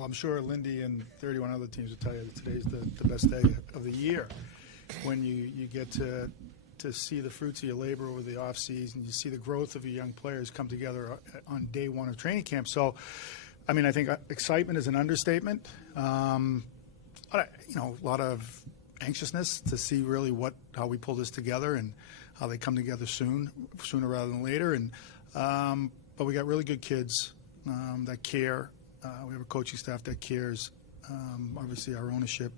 Well, I'm sure Lindy and 31 other teams will tell you that today's the best day of the year when you get to see the fruits of your labor over the off season. You see the growth of your young players come together on day one of training camp. So, I mean, I think excitement is an understatement. A lot of anxiousness to see really how we pull this together and how they come together sooner rather than later. And but we got really good kids that care. We have a coaching staff that cares. Obviously, our ownership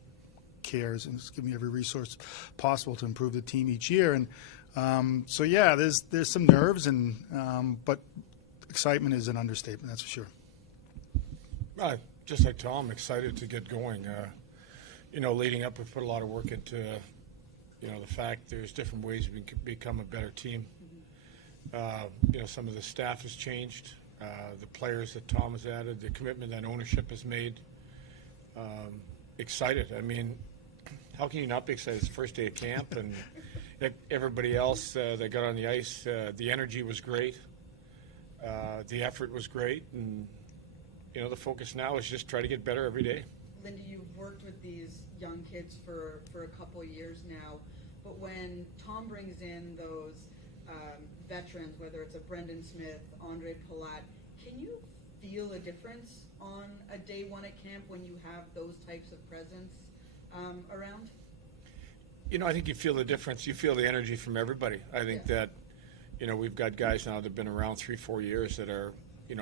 cares and is giving me every resource possible to improve the team each year. And so, yeah, there's some nerves, but excitement is an understatement, that's for sure. Just like Tom, excited to get going. Leading up, we've put a lot of work into, the fact there's different ways we can become a better team. Some of the staff has changed. The players that Tom has added, the commitment that ownership has made. Excited. I mean, how can you not be excited? It's the first day of camp, and everybody else that got on the ice, the energy was great. The effort was great, and, the focus now is just try to get better every day. Lindy, you've worked with these young kids for a couple of years now, but when Tom brings in those veterans, whether it's a Brendan Smith, Andre Palat, can you feel a difference on a day one at camp when you have those types of presence around? I think you feel the difference. You feel the energy from everybody. I think that, we've got guys now that have been around 3-4 years that are,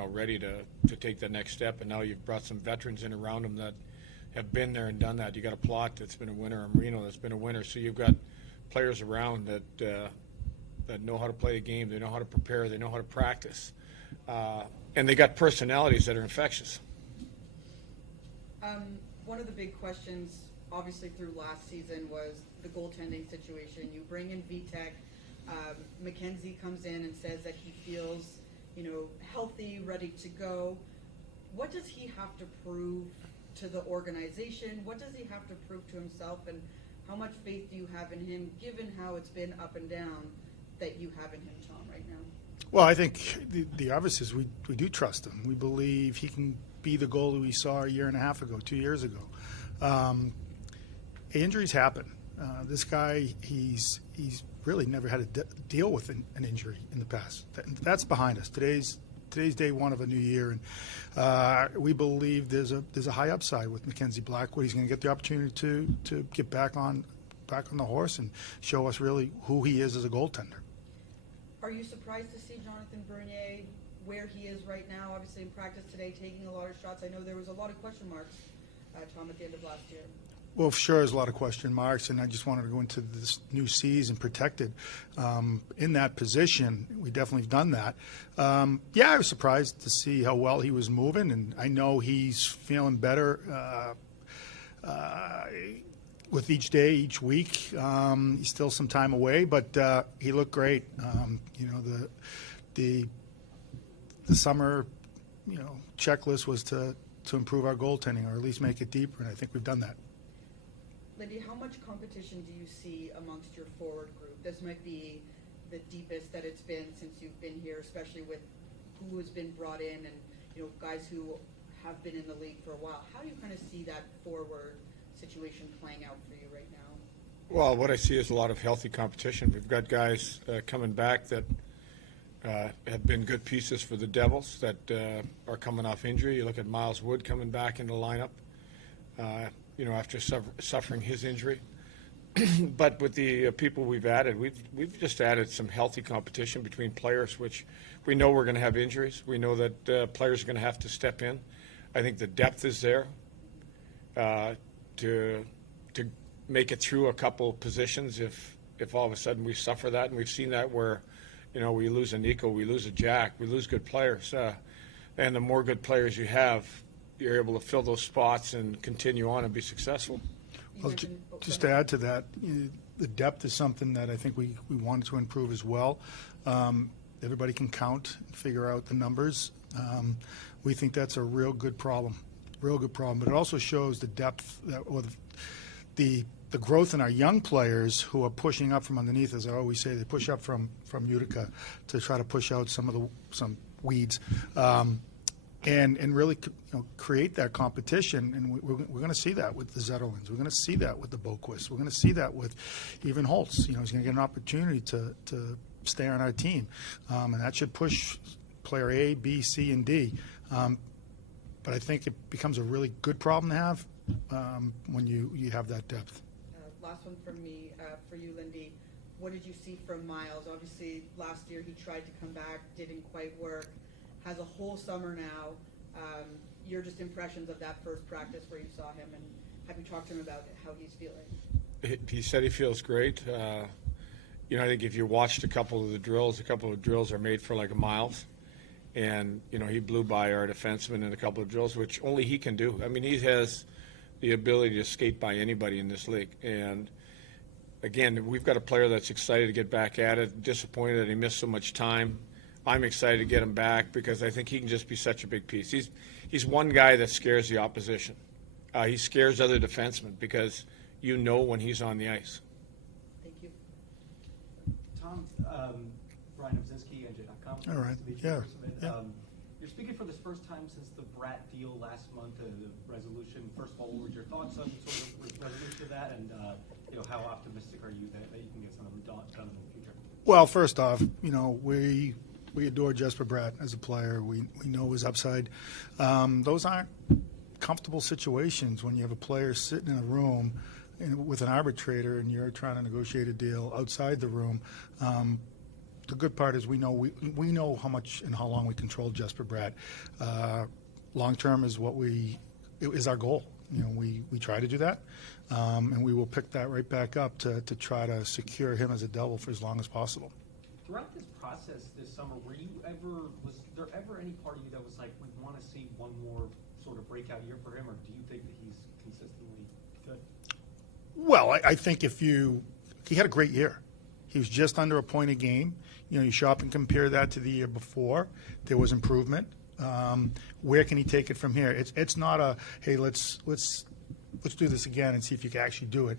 ready to take the next step, and now you've brought some veterans in around them that have been there and done that. You got a Plot that's been a winner, a Marino that's been a winner, so you've got players around that know how to play the game, they know how to prepare, they know how to practice, and they got personalities that are infectious. One of the big questions, obviously through last season, was the goaltending situation. You bring in Vitek, Mackenzie comes in and says that he feels, healthy, ready to go. What does he have to prove to the organization? What does he have to prove to himself, and how much faith do you have in him, given how it's been up and down, that you have in him, Tom, right now? Well, I think the obvious is we do trust him. We believe he can be the goalie we saw a year and a half ago, 2 years ago. Injuries happen. This guy, he's really never had to deal with an injury in the past. That's behind us. Today's day one of a new year, and we believe there's a high upside with Mackenzie Blackwood. He's going to get the opportunity to get back on the horse and show us really who he is as a goaltender. Are you surprised to see Jonathan Bernier where he is right now? Obviously in practice today, taking a lot of shots. I know there was a lot of question marks, Tom, at the end of last year. Well, sure, there's a lot of question marks, and I just wanted to go into this new season protected in that position. We definitely have done that. I was surprised to see how well he was moving, and I know he's feeling better with each day, each week. He's still some time away, but he looked great. The summer, checklist was to improve our goaltending, or at least make it deeper, and I think we've done that. Lindy, how much competition do you see amongst your forward group? This might be the deepest that it's been since you've been here, especially with who has been brought in and guys who have been in the league for a while. How do you kind of see that forward situation playing out for you right now? Well, what I see is a lot of healthy competition. We've got guys coming back that have been good pieces for the Devils that are coming off injury. You look at Miles Wood coming back in the lineup. After suffering his injury. But with the people we've added, we've just added some healthy competition between players, which we know we're going to have injuries. We know that players are going to have to step in. I think the depth is there to make it through a couple positions if all of a sudden we suffer that. And we've seen that where, we lose a Nico, we lose a Jack, we lose good players. And the more good players you have, you're able to fill those spots and continue on and be successful. Well, just to add to that, the depth is something that I think we wanted to improve as well. Everybody can count and figure out the numbers. We think that's a real good problem. But it also shows the depth or the growth in our young players who are pushing up from underneath. As I always say, they push up from Utica to try to push out some weeds. and really create that competition. And we're going to see that with the Zetterlunds. We're going to see that with the Boquist. We're going to see that with even Holtz. He's going to get an opportunity to stay on our team, and that should push player A, B, C, and D. But I think it becomes a really good problem to have when you have that depth. Last one from me for you, Lindy. What did you see from Miles? Obviously, last year he tried to come back, didn't quite work. Has a whole summer now. Your just impressions of that first practice where you saw him, and have you talked to him about how he's feeling? He said he feels great. I think if you watched a couple of drills are made for like a Miles. And, he blew by our defenseman in a couple of drills, which only he can do. I mean, he has the ability to skate by anybody in this league. And, again, we've got a player that's excited to get back at it, disappointed that he missed so much time. I'm excited to get him back because I think he can just be such a big piece. He's one guy that scares the opposition. He scares other defensemen because when he's on the ice. Thank you. Tom, Brian Obzinski, NJ.com. All right. Yeah. Yeah. You're speaking for the first time since the Bratt deal last month, the resolution. First of all, what were your thoughts on sort of resolution of that, and how optimistic are you that you can get something done in the future? Well, first off, we adore Jesper Bratt as a player. We know his upside. Those aren't comfortable situations when you have a player sitting in a room with an arbitrator and you're trying to negotiate a deal outside the room. The good part is we know how much and how long we control Jesper Bratt. Long term is is our goal. We try to do that, and we will pick that right back up to try to secure him as a Devil for as long as possible. Throughout this process this summer, was there ever any part of you that was like, we want to see one more sort of breakout year for him, or do you think that he's consistently good? Well, I think he had a great year. He was just under a point a game. You shop and compare that to the year before. There was improvement. Where can he take it from here? It's not a, hey, let's do this again and see if you can actually do it.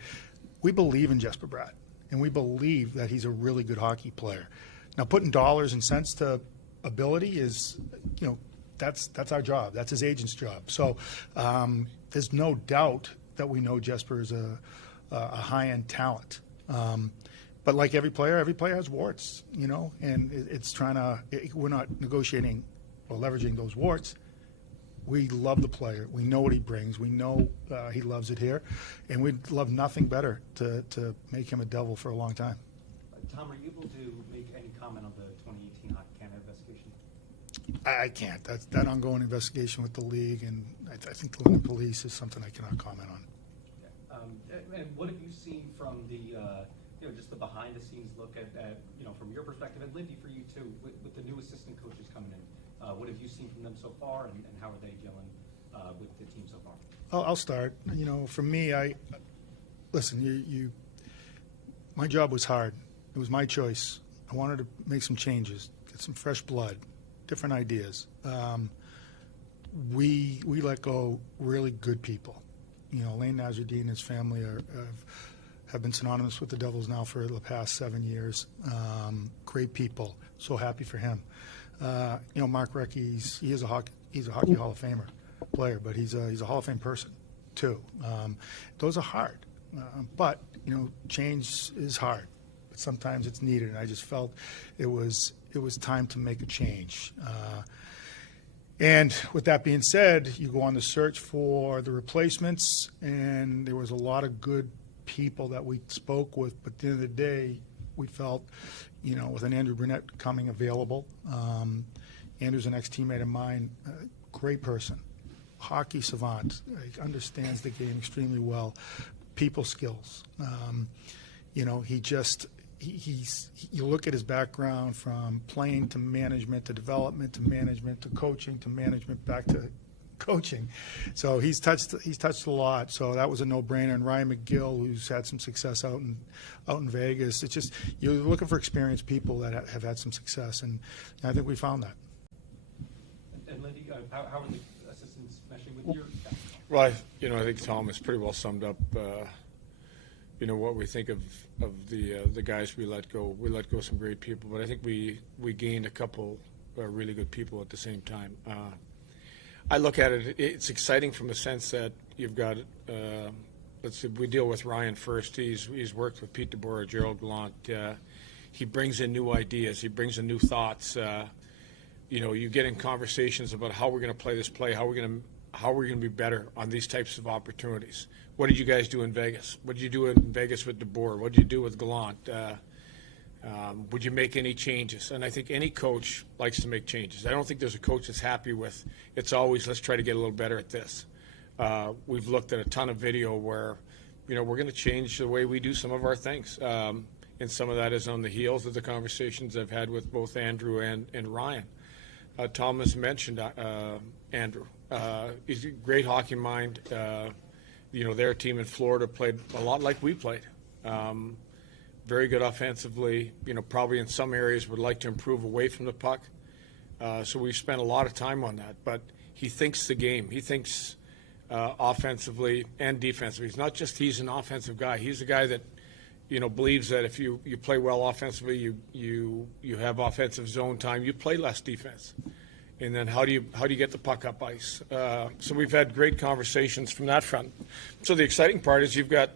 We believe in Jesper Bratt, and we believe that he's a really good hockey player. Now, putting dollars and cents to ability is, that's our job. That's his agent's job. So there's no doubt that we know Jesper is a high-end talent. But like every player has warts, and it's we're not negotiating or leveraging those warts. We love the player. We know what he brings. We know he loves it here. And we'd love nothing better to make him a Devil for a long time. Tom, are you able to make any comment on the 2018 Hockey Canada investigation? I can't. That ongoing investigation with the league and I think the London Police is something I cannot comment on. And what have you seen from the just the behind-the-scenes look at from your perspective, and Lindy, for you too, with the new assistant coaches coming in, what have you seen from them so far, and how are they gelling with the team so far? I'll start. For me, my job was hard. It was my choice. I wanted to make some changes, get some fresh blood, different ideas. We let go really good people. Lane Nazardine and his family have been synonymous with the Devils now for the past 7 years. Great people. So happy for him. Mark Recchi, he's a hockey Hall of Famer player, but he's a Hall of Fame person too. Those are hard, but change is hard. But sometimes it's needed, and I just felt it was time to make a change. And with that being said, you go on the search for the replacements, and there was a lot of good people that we spoke with, but at the end of the day, we felt, with an Andrew Burnett coming available, Andrew's an ex-teammate of mine, great person, hockey savant, understands the game extremely well, people skills. You look at his background from playing to management to development to management to coaching to management back to coaching. So he's touched a lot. So that was a no-brainer. And Ryan McGill, who's had some success out in Vegas. It's just you're looking for experienced people that have had some success, and I think we found that. And Lindy, how are the assistants meshing with your staff? Well, I think Tom has pretty well summed up. What we think of the guys we let go. We let go some great people, but I think we gained a couple really good people at the same time. I look at it, it's exciting from the sense that you've got, let's see, we deal with Ryan first. He's worked with Pete DeBoer, Gerald Gallant. He brings in new ideas. He brings in new thoughts. You get in conversations about how we're going to play this play, how we're going to be better on these types of opportunities. What did you guys do in Vegas? What did you do in Vegas with DeBoer? What did you do with Gallant? Would you make any changes? And I think any coach likes to make changes. I don't think there's a coach that's happy with, it's always, let's try to get a little better at this. We've looked at a ton of video where, we're going to change the way we do some of our things. And some of that is on the heels of the conversations I've had with both Andrew and Ryan. Thomas mentioned Andrew. He's a great hockey mind. Their team in Florida played a lot like we played. Very good offensively. Probably in some areas would like to improve away from the puck. So we've spent a lot of time on that. But he thinks the game. He thinks offensively and defensively. He's an offensive guy. He's a guy that believes that if you play well offensively, you have offensive zone time, you play less defense. And then how do you get the puck up ice? So we've had great conversations from that front. So the exciting part is you've got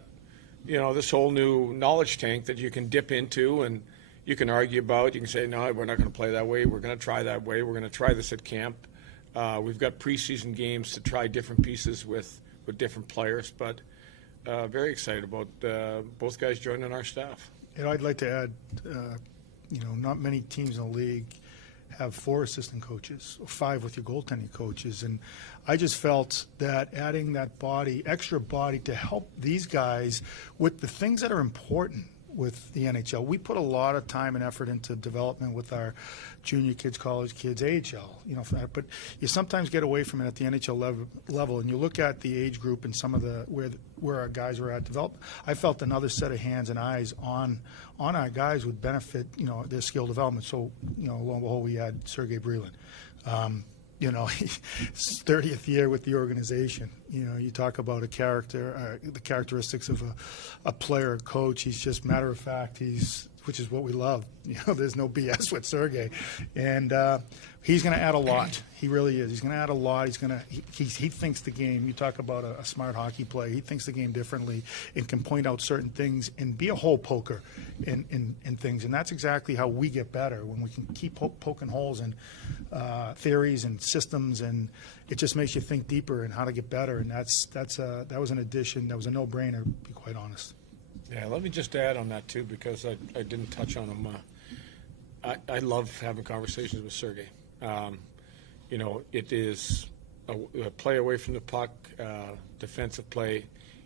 this whole new knowledge tank that you can dip into and you can argue about. You can say, no, we're not going to play that way. We're going to try that way. We're going to try this at camp. We've got preseason games to try different pieces with different players. But very excited about both guys joining our staff. I'd like to add, not many teams in the league have 4 assistant coaches, or 5 with your goaltending coaches, and I just felt that adding that extra body to help these guys with the things that are important with the NHL. We put a lot of time and effort into development with our junior kids, college kids, AHL, but you sometimes get away from it at the NHL level, and you look at the age group and some of where our guys are at development. I felt another set of hands and eyes on our guys would benefit, their skill development. So, lo and behold, we had Sergey Brylin. His 30th year with the organization. You talk about the characteristics of a player, a coach. He's just matter of fact. Which is what we love. There's no BS with Sergey, and he's going to add a lot. He really is. He's going to add a lot. He thinks the game. You talk about a smart hockey player. He thinks the game differently and can point out certain things and be a hole poker in things. And that's exactly how we get better, when we can keep poking holes in theories and systems, and it just makes you think deeper and how to get better. And that was an addition. That was a no-brainer, to be quite honest. Yeah, let me just add on that, too, because I didn't touch on him. I love having conversations with Sergey. It is a play away from the puck, defensive play.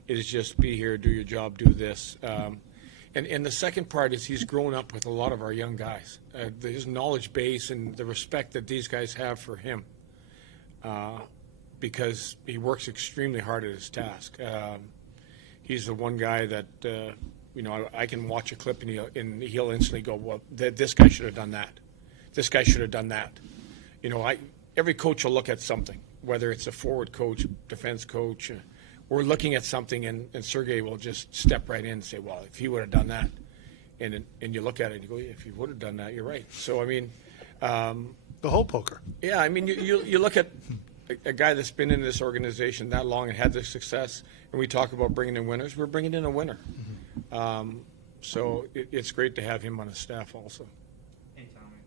It is just be here, do your job, do this. And the second part is he's grown up with a lot of our young guys. His knowledge base and the respect that these guys have for him, because he works extremely hard at his task. He's the one guy that, I can watch a clip and he'll instantly go, well, this guy should have done that. This guy should have done that. Every coach will look at something, whether it's a forward coach, defense coach. We're looking at something, and Sergey will just step right in and say, well, if he would have done that. And you look at it and you go, yeah, if he would have done that, you're right. So, the hole poker. Yeah, you look at a guy that's been in this organization that long and had this success, and we talk about bringing in winners, we're bringing in a winner. Mm-hmm. So it's great to have him on the staff also. Hey, Tommy.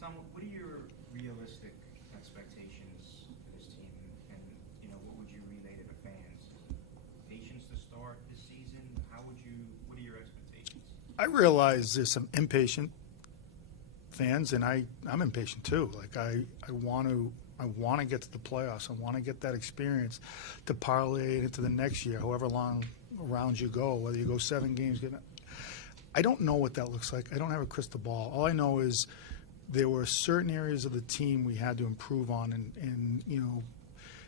Tom, what are your realistic expectations for this team, and what would you relay to the fans? Patience to start this season? What are your expectations? I realize there's some impatient fans, and I'm impatient too. Like I want to get to the playoffs. I want to get that experience to parlay it into the next year, however long rounds you go, whether you go 7 games. I don't know what that looks like. I don't have a crystal ball. All I know is there were certain areas of the team we had to improve on, and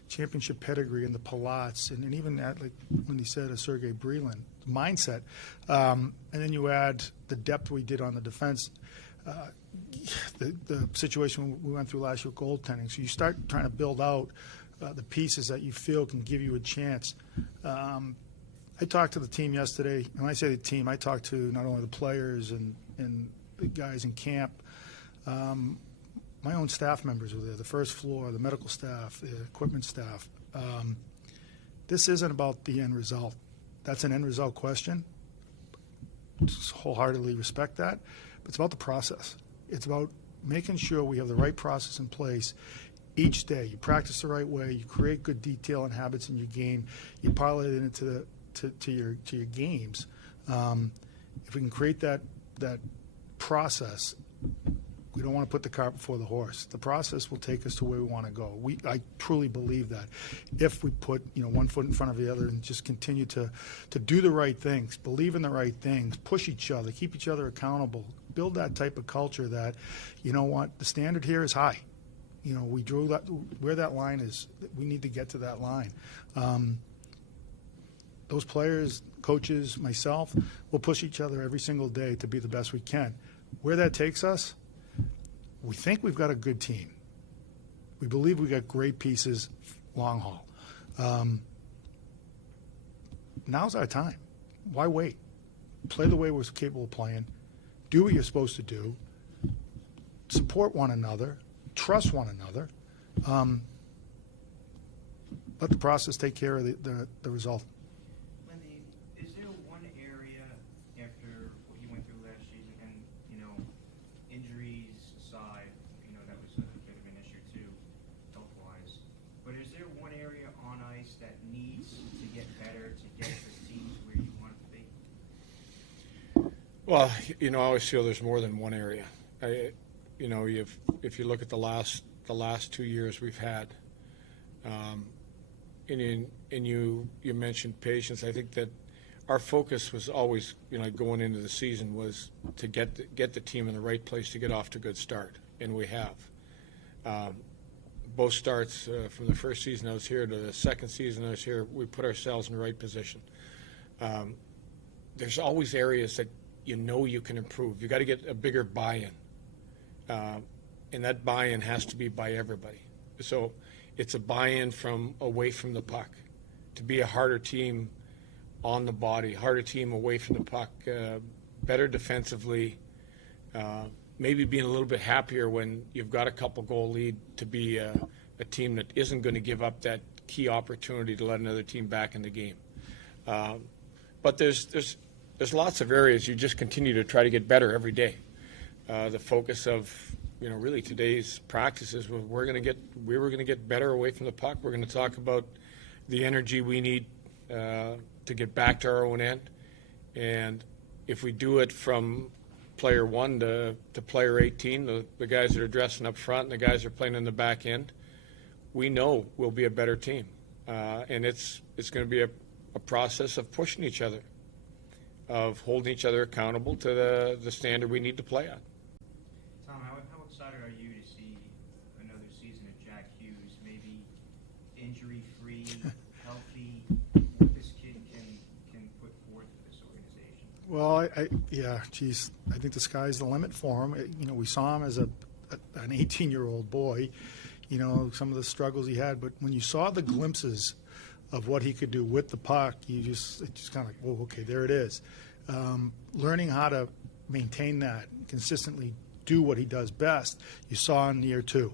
championship pedigree and the Palats, and even that, like Lindy said, a Sergey Brylin mindset. And then you add the depth we did on the defense. The situation we went through last year with goaltending. So you start trying to build out the pieces that you feel can give you a chance. I talked to the team yesterday, and when I say the team, I talked to not only the players and the guys in camp. my own staff members were there, the first floor, the medical staff, the equipment staff. This isn't about the end result. That's an end result question. Just wholeheartedly respect that. But it's about the process. It's about making sure we have the right process in place each day. You practice the right way. You create good detail and habits in your game. You parlay it into your games. If we can create that process, we don't want to put the cart before the horse. The process will take us to where we want to go. I truly believe that. If we put one foot in front of the other and just continue to do the right things, believe in the right things, push each other, keep each other accountable, build that type of culture that, the standard here is high. We drew that where that line is. We need to get to that line. Those players, coaches, myself, will push each other every single day to be the best we can. Where that takes us, we think we've got a good team. We believe we've got great pieces long haul. Now's our time. Why wait? Play the way we're capable of playing. Do what you're supposed to do. Support one another. Trust one another. Let the process take care of the result. Lindy, is there one area after what you went through last season, and injuries aside, that was a bit of an issue too, health-wise. But is there one area on ice that needs to get better to get this team to where you want it to be? Well, I always feel there's more than one area. If you look at the last 2 years we've had, and you mentioned patience. I think that our focus was always, going into the season was to get the team in the right place to get off to a good start, and we have. Both starts from the first season I was here to the second season I was here, we put ourselves in the right position. There's always areas that you can improve. You got to get a bigger buy-in. And that buy-in has to be by everybody. So it's a buy-in from away from the puck, to be a harder team on the body, harder team away from the puck, better defensively, maybe being a little bit happier when you've got a couple goal lead, to be a team that isn't going to give up that key opportunity to let another team back in the game. But there's lots of areas you just continue to try to get better every day. The focus of really today's practices was we were going to get better away from the puck. We're going to talk about the energy we need to get back to our own end, and if we do it from player 1 to player 18, the guys that are dressing up front and the guys that are playing in the back end, we know we'll be a better team, and it's going to be a process of pushing each other, of holding each other accountable to the standard we need to play at. Tom, how excited are you to see another season of Jack Hughes, maybe injury-free, healthy, what this kid can put forth for this organization? Well, I think the sky's the limit for him. We saw him as an 18-year-old boy, some of the struggles he had, but when you saw the glimpses of what he could do with the puck, it just kind of like, whoa, okay, there it is. Learning how to maintain that, consistently do what he does best, you saw in year 2,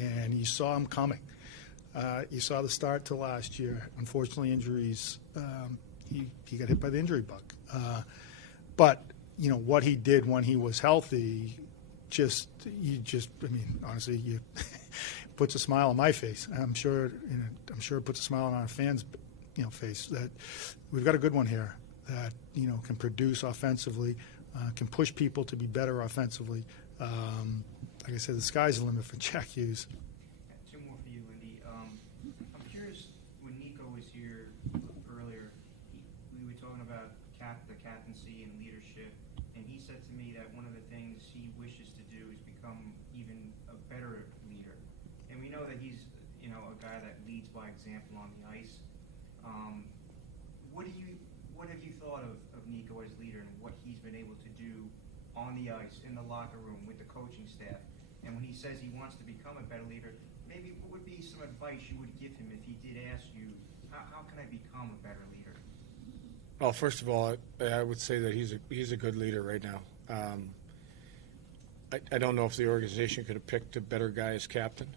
and you saw him coming. You saw the start to last year. Unfortunately, injuries, he got hit by the injury bug. But, what he did when he was healthy, honestly, you puts a smile on my face. I'm sure it puts a smile on our fans' face, that we've got a good one here that can produce offensively, can push people to be better offensively. Like I said, the sky's the limit for Jack Hughes. Two more for you, Lindy. I'm curious, when Nico was here earlier, we were talking about the captaincy and leadership, and he said to me that one of the things he wishes to do is become even a better leader. And we know that he's a guy that leads by example on the ice. What have you thought of Nico as leader and what he's been able to do on the ice, in the locker room, with the coaching staff? And when he says he wants to become a better leader, maybe what would be some advice you would give him if he did ask you, how can I become a better leader? Well, first of all, I would say that he's a good leader right now. I don't know if the organization could have picked a better guy as captain.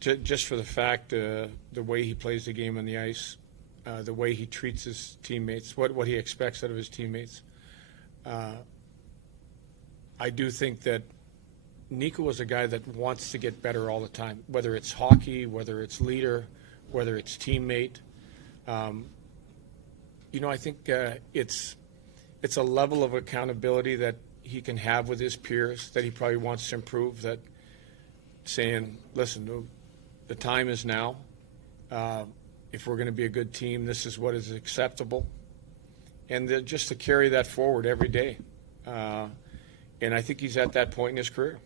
Just for the fact, the way he plays the game on the ice, the way he treats his teammates, what he expects out of his teammates. I do think that Nico is a guy that wants to get better all the time, whether it's hockey, whether it's leader, whether it's teammate. I think it's a level of accountability that he can have with his peers that he probably wants to improve, that saying, listen, the time is now. If we're going to be a good team, this is what is acceptable. And just to carry that forward every day. And I think he's at that point in his career.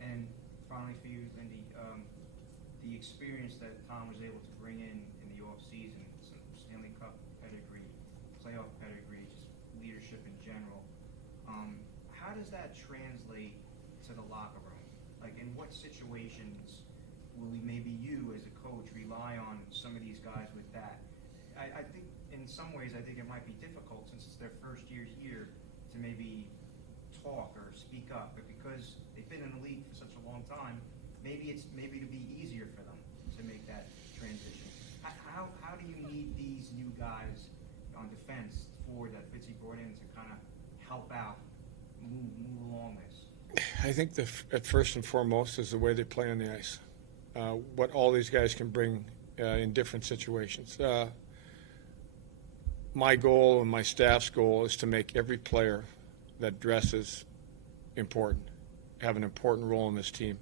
And finally for you, Lindy, the experience that Tom was able to bring in the offseason, some Stanley Cup pedigree, playoff pedigree, just leadership in general, how does that translate to the locker room? Like, in what situations will maybe you as a coach rely on some of these guys with that? I think in some ways I think it might be difficult since it's their first year here to maybe talk or speak up, but because they've been in the league for such a long time, maybe it'll be easier for them to make that transition. How do you need these new guys on defense for that Fitzy brought in to kind of help out, move along this? I think at first and foremost is the way they play on the ice. What all these guys can bring in different situations. My goal and my staff's goal is to make every player that dresses important, have an important role in this team.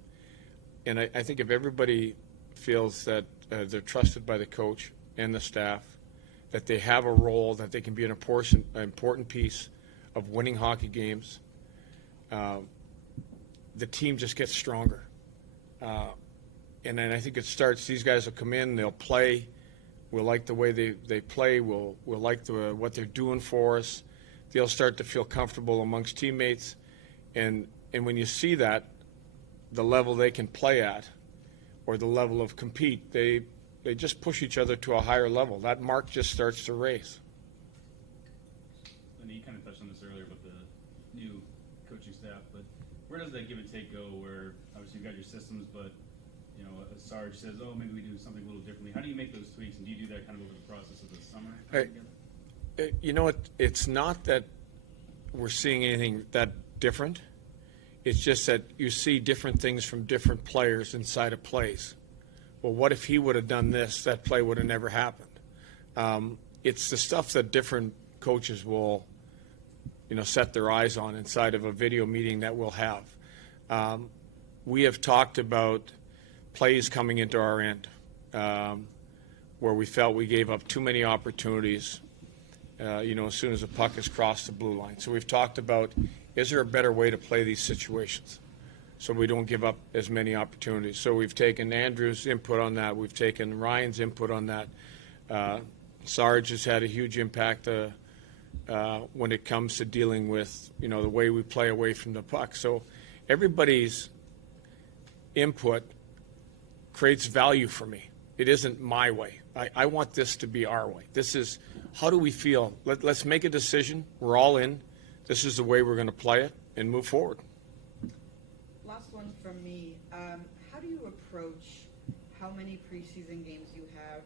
And I think if everybody feels that they're trusted by the coach and the staff, that they have a role, that they can be an important piece of winning hockey games, the team just gets stronger. And then I think it starts, these guys will come in, they'll play, we'll like the way they play, we'll like what they're doing for us. They'll start to feel comfortable amongst teammates. And when you see that, the level they can play at or the level of compete, they just push each other to a higher level. That mark just starts to raise. Lindy, you kind of touched on this earlier about the new coaching staff, but where does that give and take go where obviously you've got your systems, but Sarge says, oh, maybe we do something a little differently. How do you make those tweaks, and do you do that kind of over the process of the summer? It's not that we're seeing anything that different. It's just that you see different things from different players inside of plays. Well, what if he would have done this? That play would have never happened. It's the stuff that different coaches will, set their eyes on inside of a video meeting that we'll have. We have talked about plays coming into our end where we felt we gave up too many opportunities, as soon as the puck has crossed the blue line. So we've talked about, is there a better way to play these situations so we don't give up as many opportunities? So we've taken Andrew's input on that. We've taken Ryan's input on that. Sarge has had a huge impact when it comes to dealing with, the way we play away from the puck. So everybody's input creates value for me. It isn't my way. I want this to be our way. This is, how do we feel? Let's make a decision. We're all in. This is the way we're going to play it and move forward. Last one from me. How do you approach how many preseason games you have,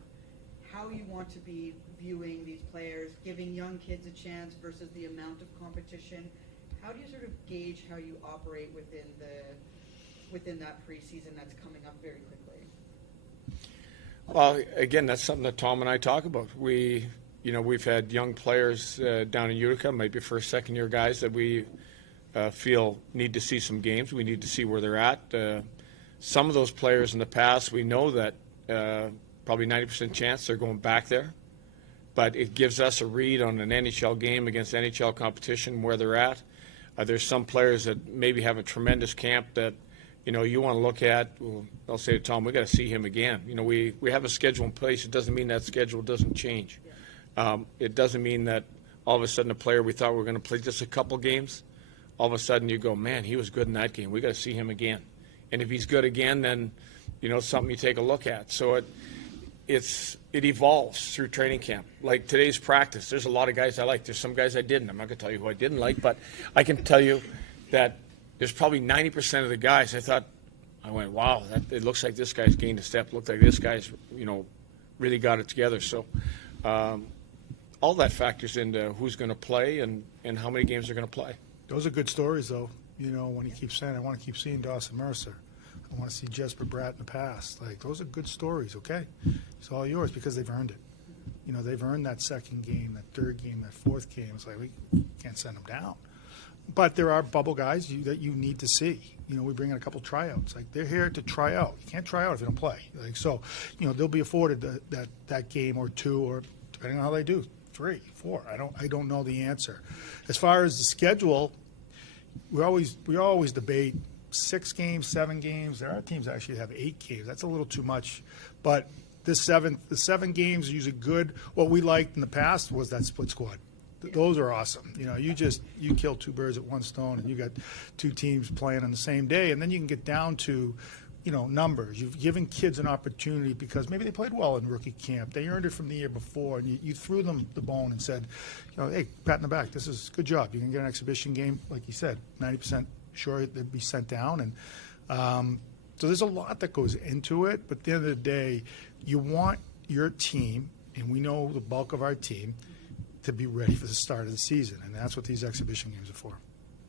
how you want to be viewing these players, giving young kids a chance versus the amount of competition? How do you sort of gauge how you operate within that preseason that's coming up very quickly? Well, again, that's something that Tom and I talk about. We've had young players down in Utica, might be first, second-year guys that we feel need to see some games. We need to see where they're at. Some of those players in the past, we know that probably 90% chance they're going back there. But it gives us a read on an NHL game against NHL competition where they're at. There's some players that maybe have a tremendous camp that you want to look at. Well, I'll say to Tom, we got to see him again. We have a schedule in place. It doesn't mean that schedule doesn't change. It doesn't mean that all of a sudden a player we thought we were going to play just a couple games, all of a sudden you go, man, he was good in that game. We got to see him again. And if he's good again, then something you take a look at. So it evolves through training camp. Like today's practice, there's a lot of guys I like. There's some guys I didn't. I'm not going to tell you who I didn't like, but I can tell you that there's probably 90% of the guys I went, wow, it looks like this guy's gained a step. Looked like this guy's, really got it together. So all that factors into who's going to play and how many games they're going to play. Those are good stories, though. When he keeps saying, I want to keep seeing Dawson Mercer. I want to see Jesper Bratt in the past. Like, those are good stories, okay? It's all yours because they've earned it. They've earned that second game, that third game, that fourth game. It's like, we can't send them down. But there are bubble guys that you need to see. We bring in a couple tryouts. Like, they're here to try out. You can't try out if you don't play. Like, so, they'll be afforded that game or two, or depending on how they do, 3, 4. I don't know the answer. As far as the schedule, we always debate 6 games, 7 games. There are teams that actually have 8 games. That's a little too much. But the 7 games are usually good. What we liked in the past was that split squad. Those are awesome. You kill 2 birds with 1 stone, and you got 2 teams playing on the same day, and then you can get down to, numbers. You've given kids an opportunity because maybe they played well in rookie camp. They earned it from the year before, and you threw them the bone and said, hey, pat in the back. This is a good job. You can get an exhibition game, like you said, 90% sure they'd be sent down, and so there's a lot that goes into it. But at the end of the day, you want your team, and we know the bulk of our team, to be ready for the start of the season, and that's what these exhibition games are for.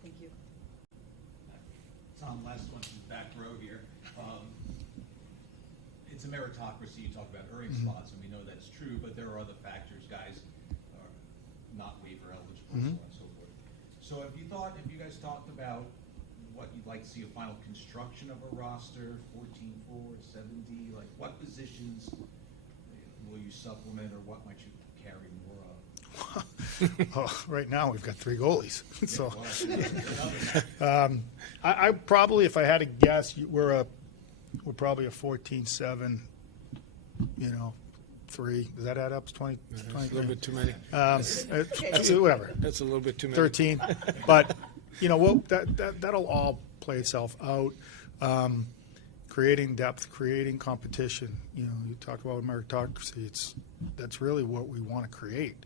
Thank you. Tom, last one from the back row here. It's a meritocracy. You talk about earning spots, and we know that's true, but there are other factors. Guys are not waiver eligible, so on and so forth. So have you guys talked about what you'd like to see a final construction of a roster, 14-4, 7D? Like, what positions will you supplement, or what might you carry more of? Oh, right now we've got 3 goalies. So I probably, if I had to guess, we're probably a 14-7, 3. Does that add up to 20? That's a little bit too many. Whatever. That's a little bit too many. 13. But, that'll all play itself out. Creating depth, creating competition. You talk about meritocracy. That's really what we want to create.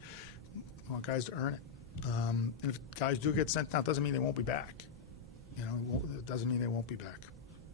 We want guys to earn it. And if guys do get sent down, it doesn't mean they won't be back. It doesn't mean they won't be back.